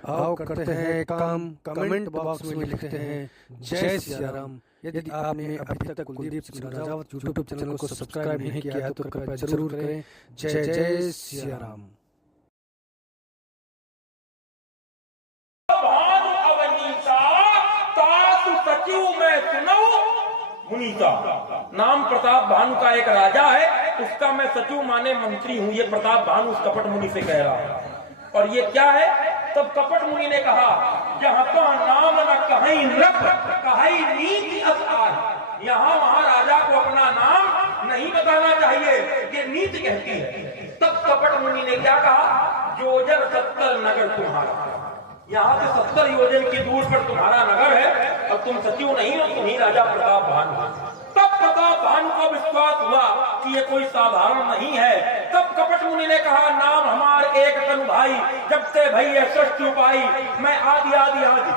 आओ करते हैं काम। कमेंट बॉक्स में लिखते हैं जय सिया राम। यदि आपने अभी तक कुलदीप सिंह राजावत यूट्यूब चैनल को सब्सक्राइब नहीं किया है तो कृपया जरूर करें। जय जय सिया राम। नाम प्रताप भानु का एक राजा है, उसका मैं सचिव माने मंत्री हूँ। ये प्रताप भानु उस कपट मुनि से कह रहा है। और ये क्या है? तब कपट मुनि ने कहा, जहाँ तो नाम न कहीं नृप कहीं नीति असार। यहाँ वहाँ राजा को अपना नाम नहीं बताना चाहिए, ये नीति कहती है। तब कपट मुनि ने क्या कहा? योजन 70 नगर तुम्हारा, यहाँ से 70 योजन की दूर पर तुम्हारा नगर है और तुम सचिव नहीं हो, तुम ही राजा प्रताप भानु हो। तब प्रताप भानु को विश्वास हुआ कि ये कोई साधारण नहीं है। तब कपट मुनि ने कहा, नाम हमारे एक तनु भाई, जब से भैया षष्ठ उपाई, मैं आदि आदि आदि।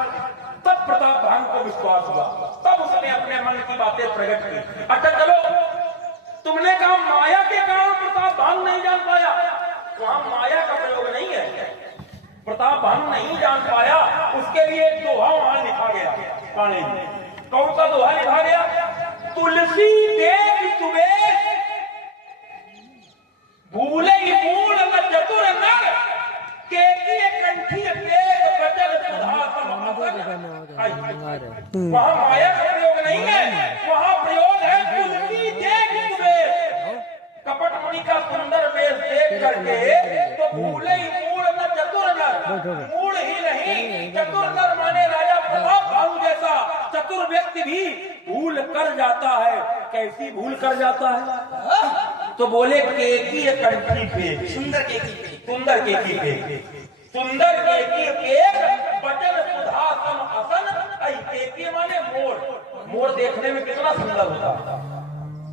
तब प्रताप भानु को विश्वास हुआ। तब उसने अपने मन की बातें प्रकट की। अच्छा चलो, तुमने कहा माया के कारण प्रताप भानु नहीं जान पाया, वहां माया का प्रयोग नहीं है। प्रताप भानु नहीं जान पाया, उसके लिए एक दोहा वहां लिखा गया गाने में। कौन सा दोहा लिखा गया? तुलसी देव सुबह भूले मूल न चतुर नर के कंठी पेट बचल सुधासन। वहां माया का प्रयोग नहीं है, वहां प्रयोग है तुलसी देव सुबह। कपट मुनि का सुंदर वेश देख करके तो भूले मूल न चतुर नर, मूल ही नहीं चतुर नर माने राजा प्रताप भानु जैसा चतुर व्यक्ति भी भूल कर जाता है। कैसी भूल कर जाता है? तो बोले केकी कंठी पे, सुंदर केकी पे, सुंदर केकी पे, सुंदर केकी पे बचल सुधासन असन। केकी माने मोर, मोर देखने में कितना सुंदर होता,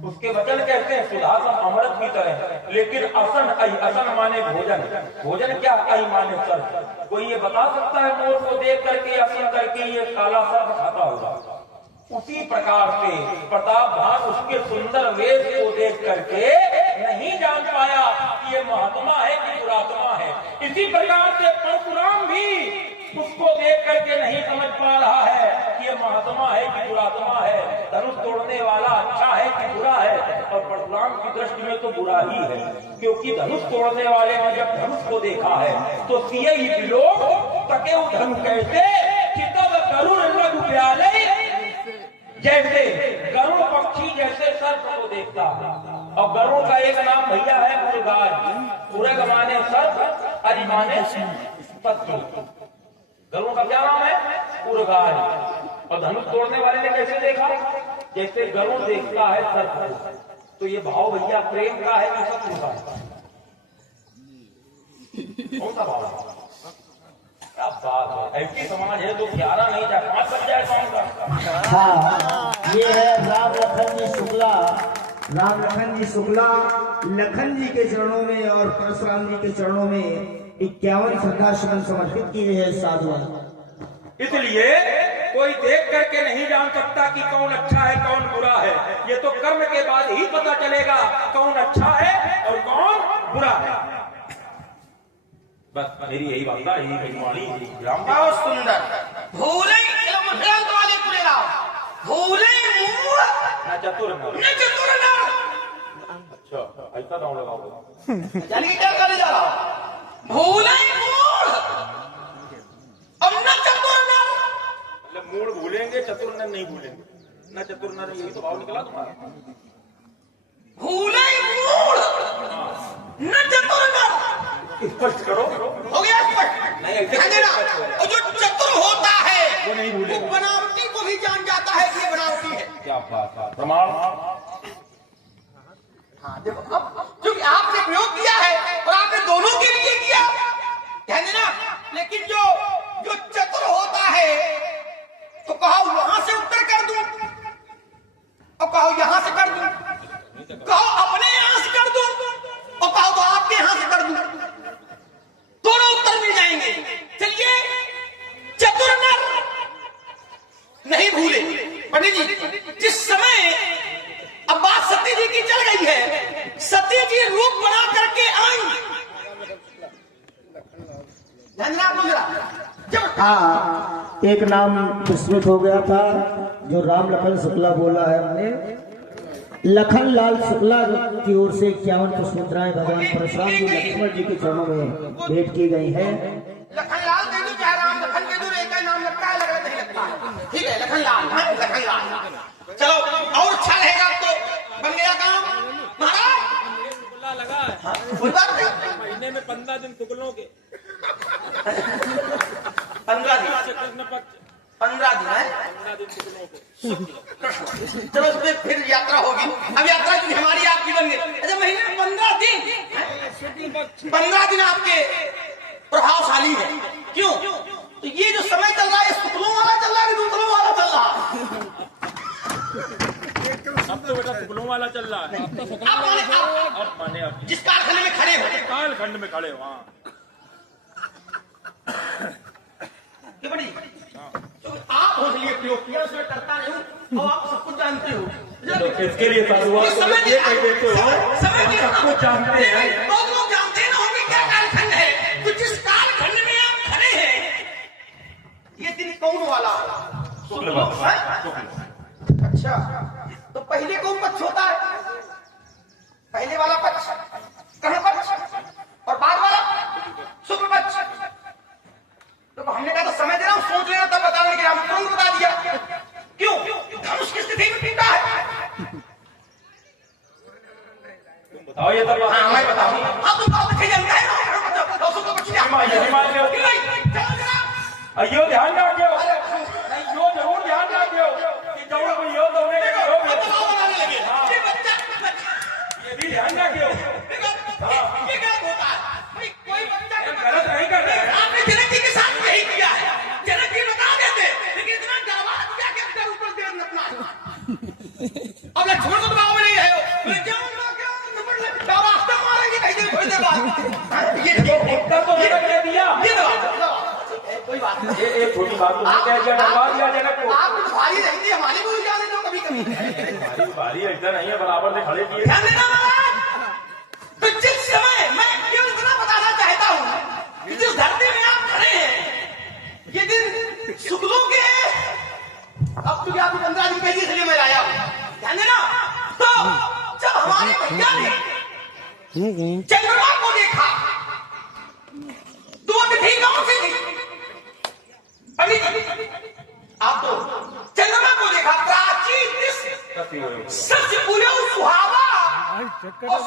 उसके वचन कहते हैं सुधासन अमृत की तरह। लेकिन असन, असन माने भोजन, भोजन क्या? आई माने सर्प। कोई ये बता सकता है मोर को देख करके असन करके ये काला सर्प खाता होगा? उसी प्रकार से प्रताप भानु उसके सुंदर वेश को देख करके नहीं जान पाया कि ये महात्मा है कि दुरात्मा है। इसी प्रकार से परशुराम भी उसको देख करके नहीं समझ पा रहा है कि ये महात्मा है कि दुरात्मा है, धनुष तोड़ने वाला अच्छा है कि बुरा है। और परशुराम की दृष्टि में तो बुरा ही है, क्योंकि धनुष तोड़ने वाले ने जब धनुष को देखा है तो सिए ही बिलोक तके धनु कैसे चितव गरुड़ लघु प्याले, जैसे गरुड़ पक्षी जैसे सर्प को देखता है। और गरुड़ का एक नाम भैया है उर्गाज। उर्ग माने सर्प, अरि माने पत्थर। गरुड़ का क्या नाम है? उर्गाज। और धनुष तोड़ने वाले ने कैसे देखा? जैसे गरुड़ देखता है सर्प को। तो ये भाव भैया प्रेम का है कि शत्रु का है? कौन सा भाव है? क्या बात है, ऐसी समाज है तो 11 नहीं जाए 5 बज जाए कौन का? हाँ, ये है राम लखन जी शुक्ला। राम लखन जी शुक्ला लखन जी के चरणों में और परशुराम जी के चरणों में 51 श्रद्धासुमन समर्पित किए हैं साधुवान। इसलिए कोई देख करके नहीं जान सकता कि कौन अच्छा है कौन बुरा है। ये तो कर्म के बाद ही पता चलेगा कौन अच्छा है और कौन बुरा है। बस मेरी यही बात है, यही मेरी वाणी। बहुत सुंदर। भूले वाले भूले न चतुर न चतुर। अच्छा, ऐसा नाम लगाओ। चलिए क्या कर जा रहा भूले मूढ़ अब न चतुर नर। मतलब मूढ़ भूलेंगे, चतुर नर नहीं भूलेंगे। न चतुर नर, यही तो भाव निकला तुम्हारा। भूले मूढ़ न चतुर नर। स्पष्ट करो। हो गया स्पष्ट? नहीं ऐसे और जो चतुर होता है वो नहीं भूलेगा, वो बनावटी को भी जान जाता है कि ये बनावटी है। क्या बात है, प्रमाण। हाँ देखो, अब क्योंकि आपने प्रयोग किया है और आपने दोनों के लिए किया, ध्यान देना। लेकिन जो जो चतुर होता है तो कहो वहां से उत्तर कर दूं और कहो यहां से कर दूं, कहो अपने यहां से कर दूं और कहो तो आपके यहां से कर दूं, दोनों उत्तर मिल जाएंगे। चलिए, चतुर नर नहीं भूले। पंडित जी, जिस समय अब बात सती जी की चल गई है, सती जी रूप बना करके आई। ध्यान बोलो जरा जब हाँ, एक नाम विस्मृत हो गया था जो राम लखन शुक्ला बोला है हमने। लखन लाल शुक्ला की ओर से 51 पुष्पमुद्राएं भगवान परशुराम जी लक्ष्मण जी के चरणों में भेंट की गई हैं। लखनलाल कह दो चाहे राम लखन कह दो, एक का नाम लगता है अलग नहीं लगता है। ठीक है लखनलाल, हाँ लखनलाल। चलो और अच्छा रहेगा तो बन गया काम महाराज। शुक्ला लगा है हाँ, कोई बात नहीं। महीने में 15 दिन शुक्लों के 15 दिन कृष्ण पक्ष 15 दिन है 15 दिन शुक्लों के। चलो उसमें फिर यात्रा होगी। अब यात्रा जो हमारी आपकी बन गई। अच्छा महीने में 15 दिन 15 दिन आपके प्रभावशाली है। क्यों? तो ये जो समय चल रहा है शुक्लों वाला चल रहा है कि दूसरों वाला चल रहा है? अब तो बेटा शुक्लों वाला चल रहा है। अब माने अब जिस कारखाने में खड़े हो कालखंड में खड़े हो। हाँ ये बड़ी तो आप हौसले प्रयोग किया उसमें करता नहीं हूँ और आप सब कुछ जानते हो। तो इसके लिए साधुवाद को ये कह देते हो समय सब कुछ जानते हैं। बहुत लोग जानते हैं ना होंगे क्या कालखंड है। तो जिस कालखंड में आप खड़े हैं ये दिन कौन वाला? शुक्ल पक्ष। अच्छा तो पहले कौन पक्ष होता है? पहले वाला पक्ष कर्ण पक्ष और बाद वाला शुक्ल पक्ष। तो हमने कहा तो समय दे रहा हूं, सोच लेना तब बताने के लिए हम तुरंत बता दिया। क्यों? धनुष की स्थिति में टूटा है। तुम बताओ ये सब। हाँ मैं बताऊं। हाँ तुम बहुत अच्छे जानते हैं ना। शुक्ल पक्ष क्या? यो ध्यान रखियो, यो जरूर ध्यान रखियो कि जरूर कोई यो तो नहीं करो। ये भी ध्यान रखियो। ये गलत होता है। भाई कोई बच्चा गलत नहीं कर रहे हैं। आपने जनक जी के साथ यही किया है। जनक जी बता देते लेकिन इतना गड़बड़ा दिया कि अंदर ऊपर दे अपना। अब लक्ष्मण को तो गाँव में नहीं है। रास्ता मारेंगे कहीं देर थोड़ी देर बाद। ये उत्तर तो जनक ने दिया। कोई बात नहीं। एक छोटी बात तो कह दिया, डरवा दिया जनक को। आप कुछ भारी नहीं थी हमारी को जाने दो कभी कभी। भारी भारी ऐसा नहीं है, बराबर से खड़े किए। ध्यान देना महाराज। तो जिस समय मैं केवल इतना बताना चाहता हूँ कि जिस धरती में आप खड़े हैं ये दिन शुक्लों के अब तो आप 15 दिन पहले इसलिए मैं आया हूँ। ध्यान देना। तो जब हमारे भैया ने चंद्रमा को देखा दो तिथि कौन सी थी? पंडित आप तो चंद्रमा को देखा प्राचीन दृश्य सच पूरे सुहावा और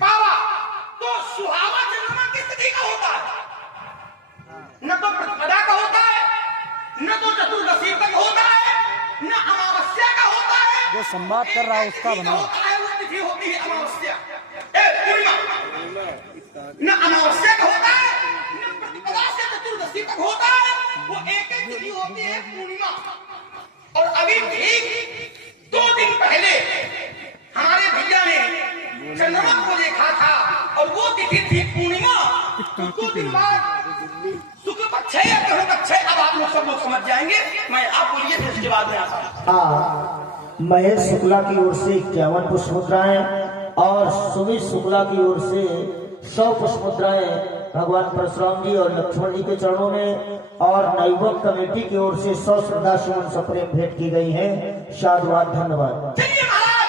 पावा। तो सुहावा चंद्रमा किस तिथि का होता है? न तो प्रतिपदा का होता है, न तो चतुर्दशी तक होता है, न अमावस्या का होता है। जो संवाद कर रहा है उसका बना होता है वो तिथि होती है अमावस्या पूर्णिमा। न अमावस्या का होता है न प्रतिपदा से चतुर्दशी तक होता है। वो एक एक तिथि होती है पूर्णिमा। और अभी ठीक 2 दिन पहले हमारे भैया ने चंद्रमा को देखा था और वो तिथि थी पूर्णिमा। 2 दिन बाद शुक्ल पक्ष है या ग्रहण पक्ष है अब आप लोग सब लोग समझ जाएंगे। मैं आप बोलिए फिर उसके बाद में आता हूँ। हाँ, महेश शुक्ला की ओर से 51 पुष्पमुद्राएं और सुमित शुक्ला की ओर से 100 पुष्पमुद्राएं भगवान परशुराम जी और लक्ष्मण जी के चरणों में और नवयुवक कमेटी की ओर से 100 श्रद्धा सुमन सप्रेम भेंट की गई है। साधुवाद, धन्यवाद। चलिए महाराज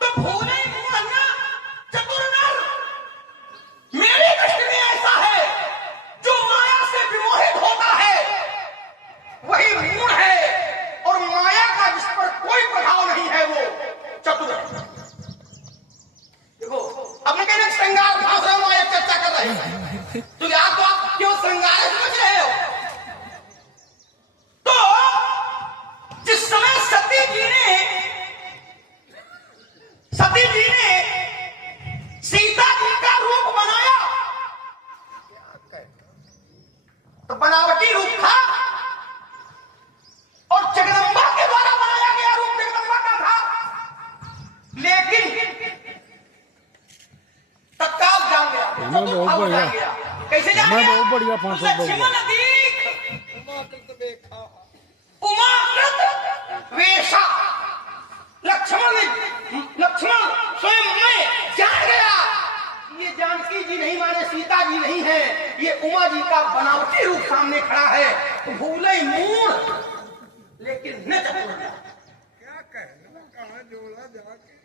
तो भोले मुअन्ना चतुर नर मेरे दृष्टि में ऐसा है जो माया से विमोहित होता है वही मूढ़ है और माया का जिस पर कोई प्रभाव नहीं है वो चतुर है। देखो अब मैं कहना श्रृंगार भाषा में माया चर्चा कर रहे हैं तो आप क्यों श्रृंगार समझ रहे हो? तो जिस समय सती जी ने सीता जी का रूप बनाया तो बनावटी रूप था और जगदम्बा के द्वारा बनाया गया रूप जगदम्बा का था। लेकिन तत्काल जान गया कैसे जान गया? उमाकृत वेशा लक्ष्मण स्वयं में जान गया ये ये जानकी जी नहीं माने सीता जी नहीं है, ये उमा जी का बनावटी रूप सामने खड़ा है। तो भूले मूड लेकिन न चतुर।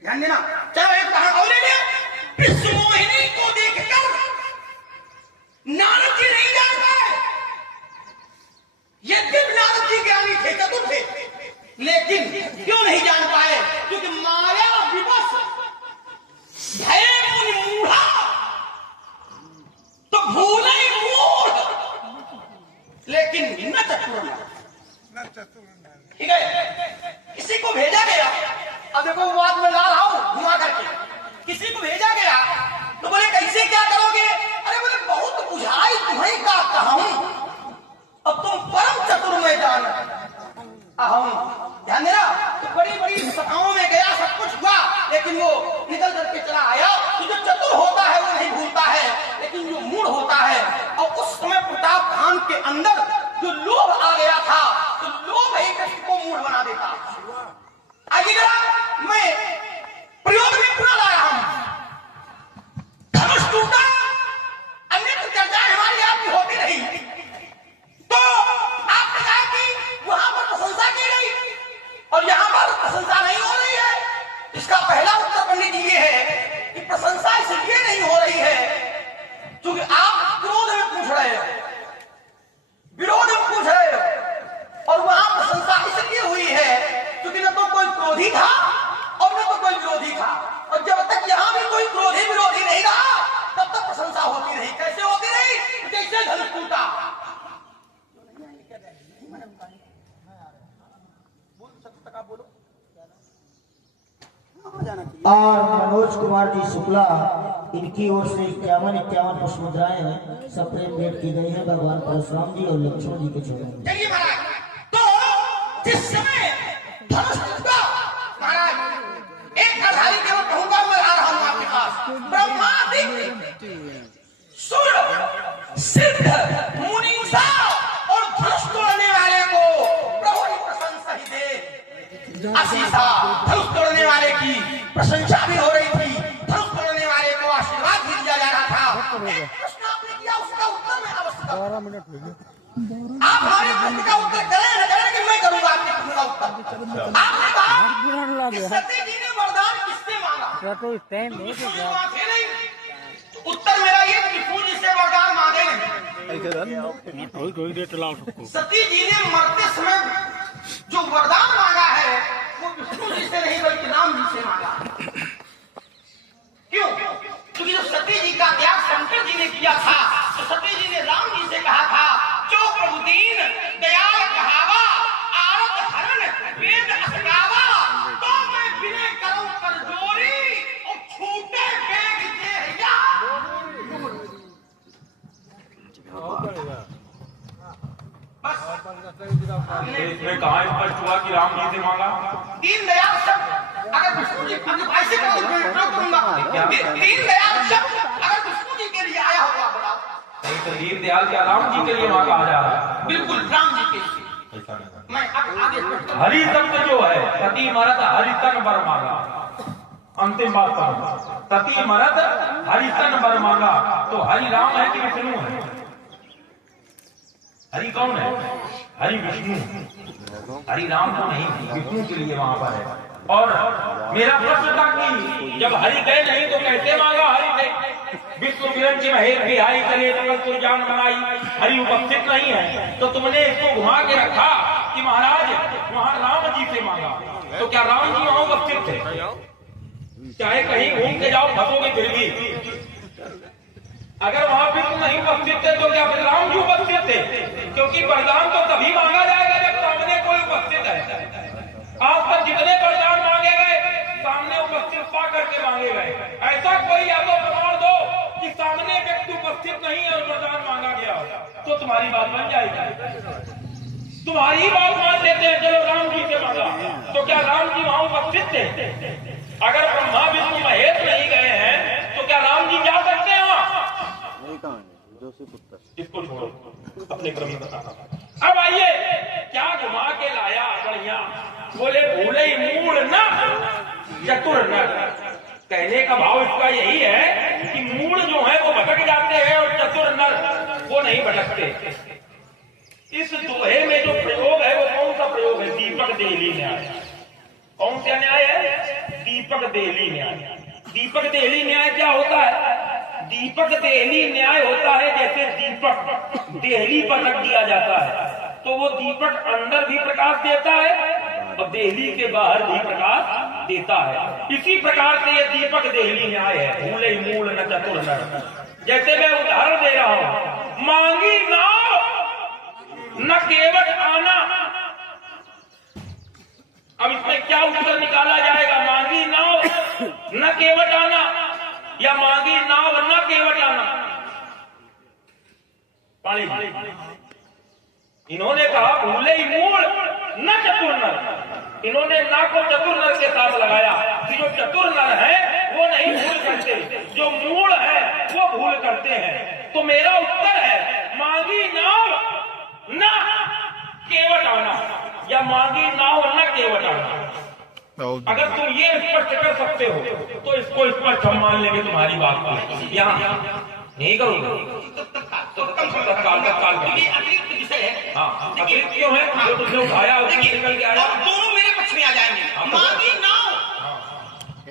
ध्यान देना। चलो एक उदाहरण और ले लिया। विश्व मोहिनी को देखकर नारद जी नहीं जान पाए। ये दिव्य नारद जी ज्ञानी थे, चतुर थे, लेकिन क्यों नहीं जान पाए? क्योंकि माया विवश भय मुनि मूढ़ा, तो भूले मूढ़ लेकिन न चतुर। ठीक है, किसी को भेजा गया, अब देखो बात में ला रहा हूं घुमा करके, किसी को भेजा गया तो बोले कैसे क्या करोगे? अरे बोले बहुत बुझाई तुम्हें का कहूं, अब तुम परम चतुर में जान आहूं। ध्यान देना। तो बड़ी बड़ी सभाओं में गया, सब कुछ हुआ, लेकिन वो निकल करके चला आया। तो जो चतुर होता है वो नहीं भूलता है, लेकिन जो मूढ़ होता है, और उस समय प्रताप खान के अंदर जो लोभ आ गया था, तो लोभ ही किसी को मूढ़ बना देता। आगे जरा मैं प्रयोग में पुनः लाया हूं। धनुष टूटा, अन्य चर्चाएं हमारी आपकी होती रही, तो आपने कहा कि वहां पर प्रशंसा की गई और यहां पर प्रशंसा नहीं हो रही है। इसका पहला उत्तर पंडित जी ये है कि प्रशंसा इसलिए नहीं हो रही है क्योंकि आप क्रोध में पूछ रहे हो, विरोध में पूछ रहे हो, और वहां प्रशंसा इसलिए हुई है क्योंकि न तो कोई क्रोधी था और न तो कोई विरोधी था, और जब तक यहां भी कोई क्रोधी विरोधी नहीं रहा तब तक प्रशंसा होती रही। कैसे होती रही? जैसे धनुष टूटा। और मनोज कुमार जी शुक्ला, इनकी ओर से 51 पुष्प मुद्राएं हैं, सब प्रेम भेंट की गई है भगवान परशुराम जी और लक्ष्मण जी के चरणों में। चलिए महाराज, तो जिस समय धनुष टूटा महाराज, एक आधारी केवल कहूंगा, मैं आ रहा हूं आपके पास। ब्रह्मादि सूर्य सिद्ध मुनीसा और धनुष तोड़ने वाले को प्रभु ने प्रशंसा ही दे। आशीषा धनुष तोड़ने वाले की प्रशंसा भी हो रही थी, धनुष तोड़ने वाले को आशीर्वाद भी दिया जा रहा था। प्रश्न आपने किया, उसका उत्तर मैं अवश्य करूंगा। आप हमारे प्रश्न का उत्तर करें न करें, कि मैं करूंगा आपके प्रश्न का उत्तर। आपने कहा कि सती जी ने वरदान किससे मांगा? मांगे नहीं। उत्तर मेरा ये कि विष्णु जी से वरदान मांगे नहीं। सती जी ने मरते समय जो वरदान मांगा है वो विष्णु जी से नहीं बल्कि राम जी से मांगा। क्यों? क्योंकि जो सती जी का त्याग शंकर जी ने किया था, तो सती जी ने राम जी से कहा था, जो प्रभु दीन दयाल कहावा, आरत हरण वेद असगावा, तो मैं विनय करूं कर जोरी और छूटे बेग देहया। बस इसमें कहाँ स्पष्ट हुआ कि राम जी से मांगा? दीन दयाल शब्द अगर विष्णु जी ऐसे करूंगा, दीन दयाल शब्द अगर विष्णु जी के लिए आया होगा, बताओ। नहीं तो दीन दयाल क्या राम जी के लिए मांगा जा रहा है? बिल्कुल राम जी के लिए। मैं अब आगे हरि शब्द जो है, सती मरद हरितन बर मांगा, अंतिम बात करूंगा। सती मरद हरितन बर मांगा, तो हरि राम है कि विष्णु है? हरि कौन है? हरि विष्णु। हरि राम तो नहीं, विष्णु के लिए वहां पर है। और मेरा प्रश्न था कि जब हरि गए नहीं तो कैसे मांगा हरि से? विश्व विरंच महेश बिहारी करे जगत जान बनाई, हरि उपस्थित नहीं है, तो तुमने इसको घुमा के रखा कि महाराज वहां राम जी से मांगा। तो क्या राम जी वहां उपस्थित थे? चाहे कहीं घूम के जाओ फंसोगे फिर भी। अगर वहां विष्णु नहीं उपस्थित थे तो क्या फिर राम जी उपस्थित थे? क्योंकि वरदान तो तभी मांगा जाएगा जब सामने कोई उपस्थित है। आज तक जितने वरदान मांगे गए सामने उपस्थित पा करके मांगे गए। ऐसा कोई या तो प्रमाण दो कि सामने व्यक्ति उपस्थित नहीं है और वरदान मांगा गया, तो तुम्हारी बात बन जाएगी। तुम्हारी बात मान लेते हैं, चलो राम जी से मांगा, तो क्या राम जी वहां उपस्थित थे? अगर ब्रह्मा विष्णु महेश नहीं गए हैं तो क्या राम जी जा सकते हैं वहां? इसको छोड़ो, अपने क्रम में बता। अब आइए, क्या घुमा के लाया बढ़िया। बोले भूले मूल न चतुर न, कहने का भाव इसका यही है कि मूल जो है वो भटक जाते हैं और चतुर नर वो नहीं भटकते। इस दोहे में जो प्रयोग है वो कौन सा प्रयोग है? दीपक देहली न्याय। कौन सा न्याय है? दीपक देहली न्याय। दीपक देहली न्याय क्या होता है? दीपक देहली न्याय होता है जैसे दीपक देहली पर रख दिया जाता है तो वो दीपक अंदर भी प्रकाश देता है और देहली के बाहर भी प्रकाश देता है। इसी प्रकार से ये दीपक देहली न्याय है, भूले मूल न चतुर नर। जैसे मैं उदाहरण दे रहा हूं, मांगी नाव न केवट आना। अब इसमें क्या उत्तर निकाला जाएगा? मांगी नाव न केवट आना या मांगी नाव न केवट आना? पानी इन्होंने कहा भूले मूल न चतुर नर। इन्होंने ना को चतुर नर के साथ लगाया कि जो चतुर नर है वो नहीं भूल करते, जो मूल है वो भूल करते हैं। तो मेरा उत्तर है मांगी नाव न केवट आना या मांगी नाव न केवट आना। अगर तुम ये स्पष्ट कर सकते हो तो इसको स्पष्ट हम मान लेंगे तुम्हारी बात को। यहाँ नहीं करूंगा तो तत्काल अतिरिक्त विषय है। हाँ, अतिरिक्त क्यों है? जो तुमने उठाया उसमें निकल के आया। दोनों मेरे पक्ष में आ जाएंगे। मांगी नाव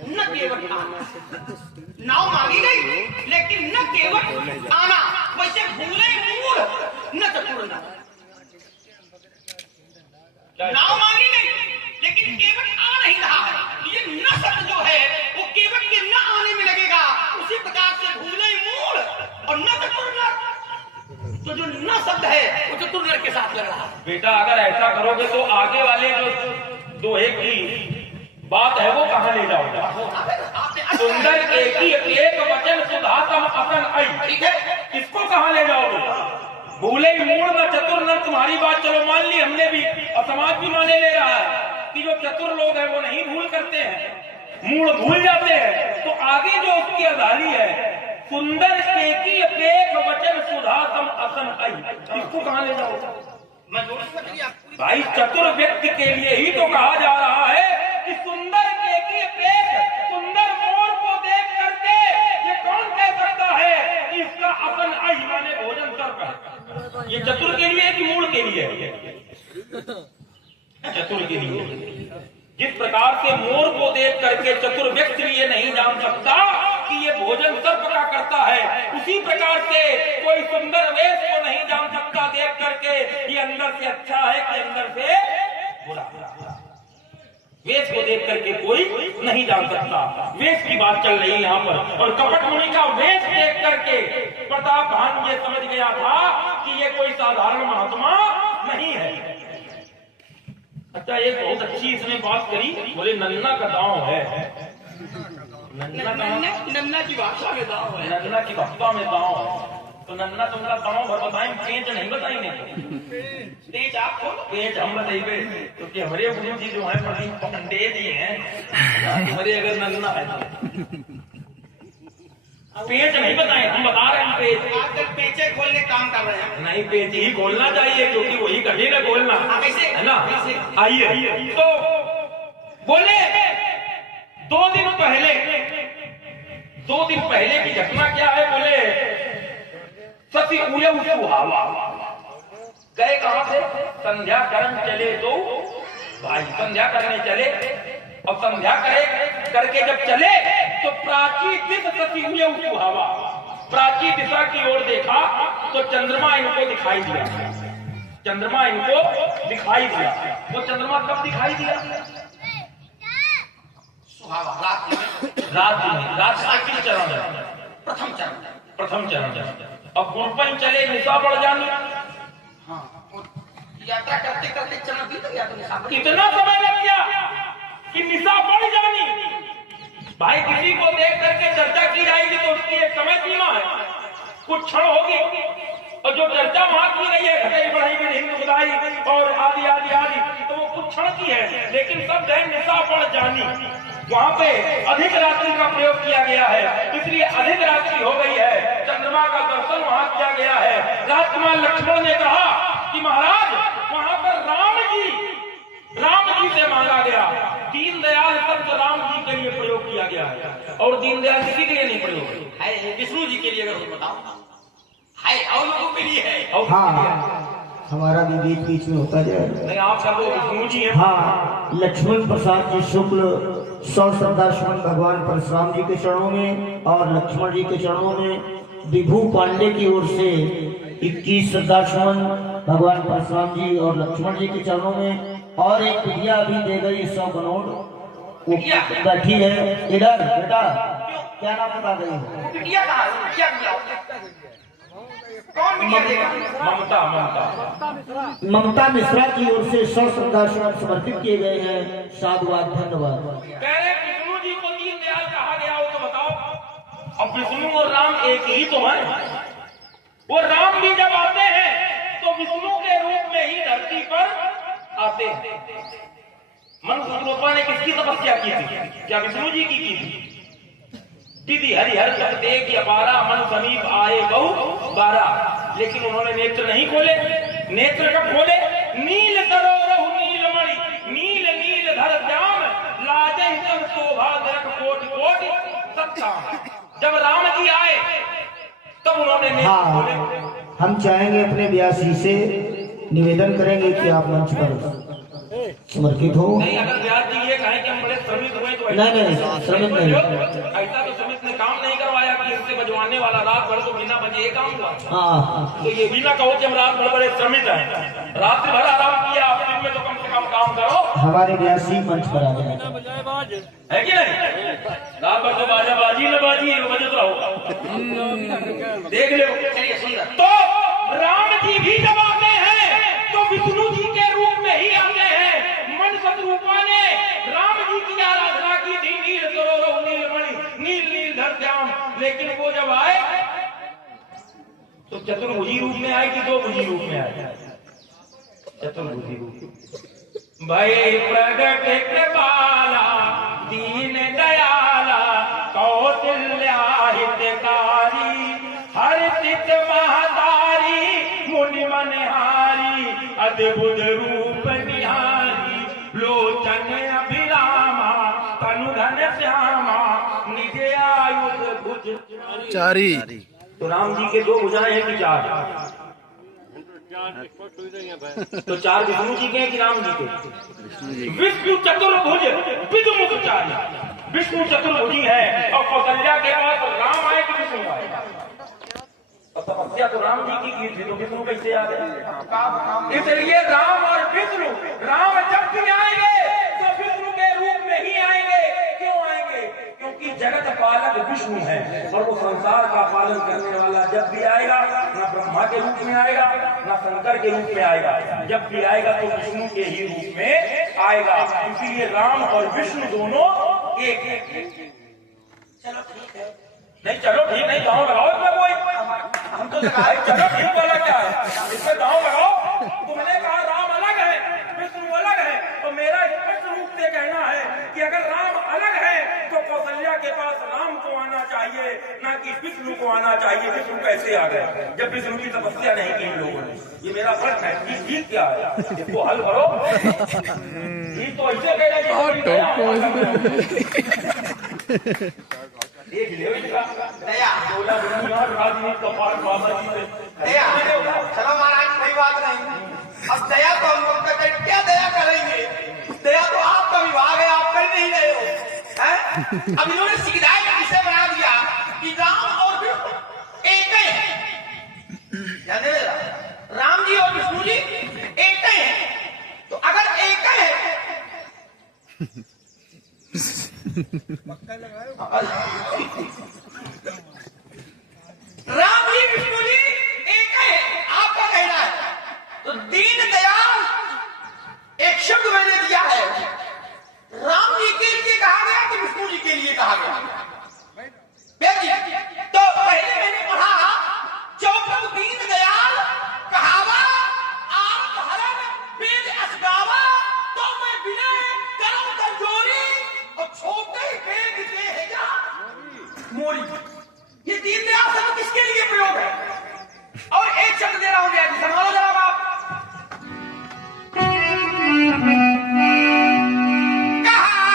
न केवट आना, नाव मांगी गई लेकिन न केवट आना। वैसे भूले मूल न चतुर नर। नाव मांगी गई लेकिन केवट आ नहीं रहा है। ये न शब्द जो है वो केवट के न आने में लगेगा। उसी प्रकार से भूले मूल और न चतुर नर, तो जो न शब्द है वो चतुर नर के साथ लग रहा है। बेटा अगर ऐसा करोगे तो आगे वाले जो दोहे की बात है वो कहाँ ले जाओगे? सुंदर एक वचन सुधातम अपन आई, ठीक है, इसको कहाँ ले जाओगे? भूले मूल न चतुर नर तुम्हारी बात चलो मान ली हमने भी, और समाज भी माने ले रहा है कि जो चतुर लोग हैं वो नहीं भूल करते हैं, मूल भूल जाते हैं। तो आगे जो उसकी अदाली है सुंदर एक वचन सुधातम असन आई, इसको कहाँ ले जाओगे? भाई चतुर व्यक्ति के लिए ही तो कहा जा रहा है कि सुंदर सुंदर मोर को देख करके ये कौन कह सकता है कि इसका अपन आई माने भोजन कर पाए? ये चतुर के लिए कि मूल के लिए? चतुर के लिए। जिस प्रकार से मोर को देख करके चतुर व्यक्ति ये नहीं जान सकता कि ये भोजन सर्प का करता है, उसी प्रकार से कोई सुंदर वेश को नहीं जान सकता देख करके ये अंदर से अच्छा है कि अंदर से बुरा। वेश को देख करके कोई नहीं जान सकता। वेश की बात चल रही है यहाँ पर, और कपट मुनि का वेश देख करके प्रताप भानु ये समझ गया था कि ये कोई साधारण महात्मा नहीं है। अच्छा, एक बहुत अच्छी इसने बात करी, बोले नन्ना का दांव है। नन्ना की भाषा में दांव है, नन्ना की भाषा में दांव है। तो नन्ना तुमका दांव भर बताएं, पेंच नहीं बताएंगे। तेज आपको पेंच हम बताइए क्योंकि हमारे गुरु जी जो है बड़ी पंडे जी हैं, हमारे अगर नन्ना है पेच नहीं बताए, हम बता रहे हैं पेच। आजकल पेचे खोलने काम कर रहे हैं। नहीं, पेच ही खोलना चाहिए क्योंकि वही कठिन खोलना कैसे है ना। आइए तो बोले 2 दिन पहले की घटना क्या है? बोले सती उड़े सुहावा गए कहां से? संध्या करने चले तो भाई संध्या करने चले, और संध्या करके जब चले तो प्राची दिशा सती हुए सुहावा, प्राची दिशा की ओर देखा तो चंद्रमा इनको दिखाई दिया। चंद्रमा इनको दिखाई दिया। वो चंद्रमा कब दिखाई दिया? रात का किस चरण है? प्रथम चरण। अब गुरपन चले निशा बढ़ जानी। यात्रा करते करते चरण बीत गया तो निशा इतना समय लग गया कि निशा बढ़ जानी। भाई किसी को देख करके चर्चा की जाएगी तो उसकी एक समय सीमा है, कुछ क्षण होगी, और जो चर्चा वहां की गई है घटाई बढ़ाई में हिंदू बुदाई और आदि आदि आदि, तो वो कुछ क्षण की है। लेकिन सब है निशा बढ़ जानी, वहां पे अधिक रात्रि का प्रयोग किया गया है, इसलिए अधिक रात्रि हो गई है। चंद्रमा का दर्शन वहां किया गया है। राजकुमार लक्ष्मण ने कहा कि महाराज वहां पर राम जी से मांगा गया दीनदयाल शब्द राम जी के लिए प्रयोग किया गया है और दीनदयाल किसी के लिए नहीं प्रयोग है विष्णु जी के लिए अगर तुम बताओ है और लोगों के लिए है और हाँ, हमारा भी बीच बीच में होता जाएगा। नहीं आप सब लोग विष्णु जी हैं। हाँ, लक्ष्मण प्रसाद जी शुक्ल 100 श्रद्धासुमन भगवान परशुराम जी के चरणों में और लक्ष्मण जी के चरणों में विभू पांडे की ओर से 21 श्रद्धासुमन भगवान परशुराम जी और लक्ष्मण जी के चरणों में और एक बिटिया भी दे गई 100 करोड़ वो बैठी है इधर। बेटा क्या नाम बता गई? बिटिया कहा है? बिटिया क्या कौन बिटिया देगा? ममता ममता ममता मिश्रा की ओर से 100 श्रद्धासुमन समर्पित किए गए हैं। साधुवाद, धन्यवाद। कह रहे विष्णु जी को दीनदयाल कहा गया हो तो बताओ। अब विष्णु और राम एक ही तो है। वो राम भी जब आते हैं तो विष्णु के रूप में ही धरती पर आते हैं। मनुष्य ने किसकी तपस्या की थी? क्या विष्णु जी की थी? दीदी हरिहर जब देख अपारा मन समीप आए बहु बारा, लेकिन उन्होंने नेत्र नहीं खोले। नेत्र कब खोले? नील सरोरहु नीलमणि नील नील धर श्याम लाजहि तब शोभा दरक कोटि कोटि सत्ताम। जब राम जी आए तब उन्होंने नेत्र खोले। हाँ, हम चाहेंगे अपने व्यास जी से निवेदन करेंगे कि आप मंच पर समर्पित हो। नहीं, अगर व्यास जी ये कहें कि हम बड़े श्रमित हुए तो नहीं, श्रमित नहीं। ऐसा तो श्रमित ने काम नहीं करवाया कि इससे बजवाने वाला रात भर तो बिना बजे ये काम हुआ। हाँ, तो ये भी ना कहो कि हम रात भर बड़े श्रमित हैं, रात भर आराम किया, दिन में तो कम से कम काम करो। हमारे व्यास जी मंच पर आ जाए, है कि नहीं? रात भर तो बाजा बाजी न बाजी बजत रहो, देख लो। चलिए सुंदर। तो राम जी भी जब आते हैं तो विष्णु जी के रूप में ही आते हैं। मन सतरूपा ने राम जी की आराधना की थी, नील सरोवर नीलमणि नील नील धर श्याम, लेकिन वो जब आए तो चतुर्भुजी रूप में आए कि दो भुजी रूप में आए? चतुर्भुजी रूप। भय प्रगट कृपाला दीन दयाला कौशल्या हितकारी हर्षित महतारी मुनि मनहारी अद्भुत रूप निहारी लोचन अभिरामा तनु धन श्यामा निज आयुध भुज चारी। तो राम जी के दो भुजाएं हैं कि चार? तो चार विष्णु जी के हैं कि राम जी के? विष्णु चतुर्भुज विदुमुखचारी। विष्णु चतुर्भुजी है और कौशल्या के पास राम आए कि विष्णु आए? और तपस्या तो राम जी की थी तो विष्णु कैसे आ गए? इसलिए राम और विष्णु, राम जब भी आएंगे तो विष्णु के रूप में ही आएंगे। क्यों आएंगे? क्योंकि जगत पालक विष्णु है और वो संसार का पालन करने वाला जब भी आएगा न ब्रह्मा के रूप में आएगा न शंकर के रूप में आएगा। जब भी आएगा तो विष्णु के ही रूप में आएगा। इसीलिए राम और विष्णु दोनों एक एक। चलो ठीक है। नहीं चलो ठीक नहीं, गाँव लगाओ इसमें कोई। हम तो लगाए चलो ठीक वाला क्या है, इसमें गाँव लगाओ। तुमने कहा राम अलग है विष्णु अलग है, तो मेरा स्पष्ट रूप से कहना है कि अगर राम अलग है तो कौशल्या के पास राम को आना चाहिए, ना कि विष्णु को आना चाहिए। विष्णु कैसे आ गए जब विष्णु की तपस्या नहीं की इन लोगों ने? ये मेरा प्रश्न है। इस चीज क्या है, इसको हल करो। ये तो ऐसे देख लियो दया बोला राजनीति कपाल बाबा जी से दया। चलो महाराज कोई बात नहीं। अब दया तो हम लोग का क्या दया करेंगे? दया तो आपका विभाग है, आप कर नहीं रहे हो हैं? अब इन्होंने सिखदाई का विषय बना दिया कि राम और विष्णु एक ही है। जाने मेरा राम जी और विष्णु जी एक ही है। तो अगर एक ही है राम जी विष्णु जी एक है, आपका कहना है। तो दीन दयाल एक शब्द मैंने दिया है, राम जी के लिए कहा गया कि विष्णु जी के लिए कहा गया? तो पहले मैंने पढ़ा चौपन दीन दयाल कहावा आप हरण वेद असगावा, तो मैं विनय करम कर जोरी और छोटे वेद दे है जा मोरी। ये दीन दयाल शब्द किसके लिए प्रयोग है? और एक शब्द दे रहा हूं जी, संभालो जरा आप। कहा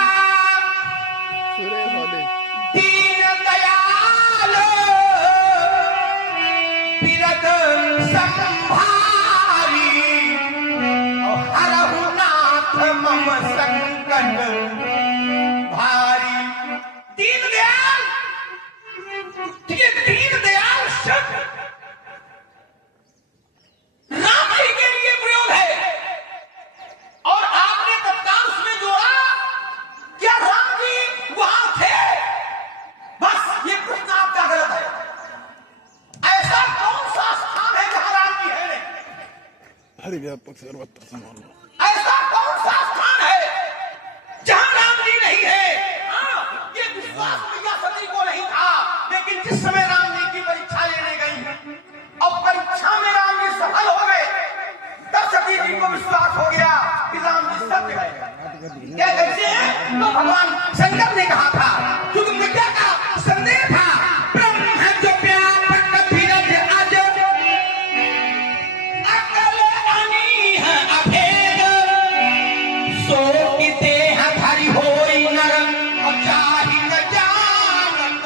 हरि व्यापक सर्वत्र समान हो। ऐसा कौन सा स्थान है जहां राम जी नहीं है? हाँ, ये विश्वास मैया सती को नहीं था, लेकिन जिस समय राम जी की परीक्षा लेने गई और परीक्षा में राम जी सफल हो गए, तब सती जी को विश्वास हो गया कि राम जी सत्य है। क्या कैसे है? तो भगवान शंकर ने कहा था, क्योंकि विद्या का संदेह था, ब्रह्म है जो व्यापक धीरज आज अकल अनी है अभेद, सो किते हरि होई नर और चाहि न जानत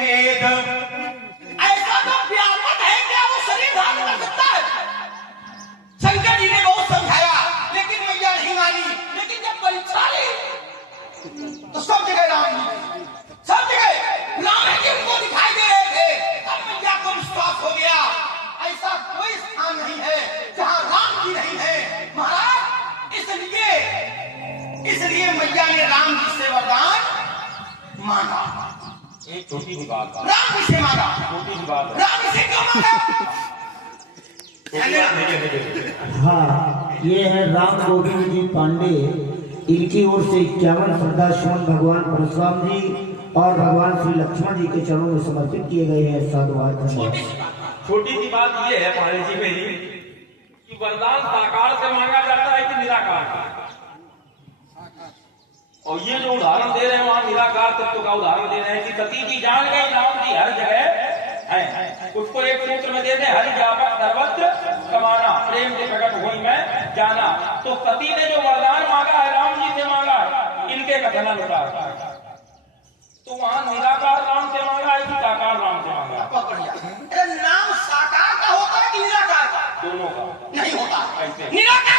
वेद। ऐसा तो व्यापक है क्या वो शरीर धारण कर सकता है? शंकर जी ने बहुत समझाया, लेकिन मैया नहीं मानी। लेकिन जब परीक्षा ली तो सब जगह राम जी, सब जगह राम जी उनको दिखाई दे रहे थे। अब मैया को विश्वास हो गया, ऐसा कोई स्थान नहीं है जहां राम जी नहीं है महाराज। इसलिए मैया ने राम जी से वरदान मांगा। एक छोटी सी बात है, राम जी से मांगा, छोटी सी बात है। राम जी से क्यों मांगा? हाँ, ये है राम गोविंद जी पांडे, इनकी ओर से 51 श्रद्धा सुमन भगवान परशुराम जी और भगवान श्री लक्ष्मण जी के चरणों में समर्पित किए गए हैं। साधुवाद। छोटी सी बात ये है पहले जी मेरी कि वरदान साकार से मांगा जाता है कि निराकार? और ये जो उदाहरण दे रहे हैं वहां निराकार तत्व का उदाहरण दे रहे हैं कि सती जी जान गई राम जी हर जगह है। उसको एक सूत्र में दे दें, हरि व्यापक सर्वत्र समाना, प्रेम से प्रकट हुई मैं जाना। तो सती ने जो वरदान मांगा है राम जी से मांगा है इनके कथन अनुसार, तो वहां निराकार राम से मांगा है कि साकार राम से मांगा है? बहुत बढ़िया। नाम साकार का होता है कि निराकार का? दोनों का नहीं होता। कैसे? निराकार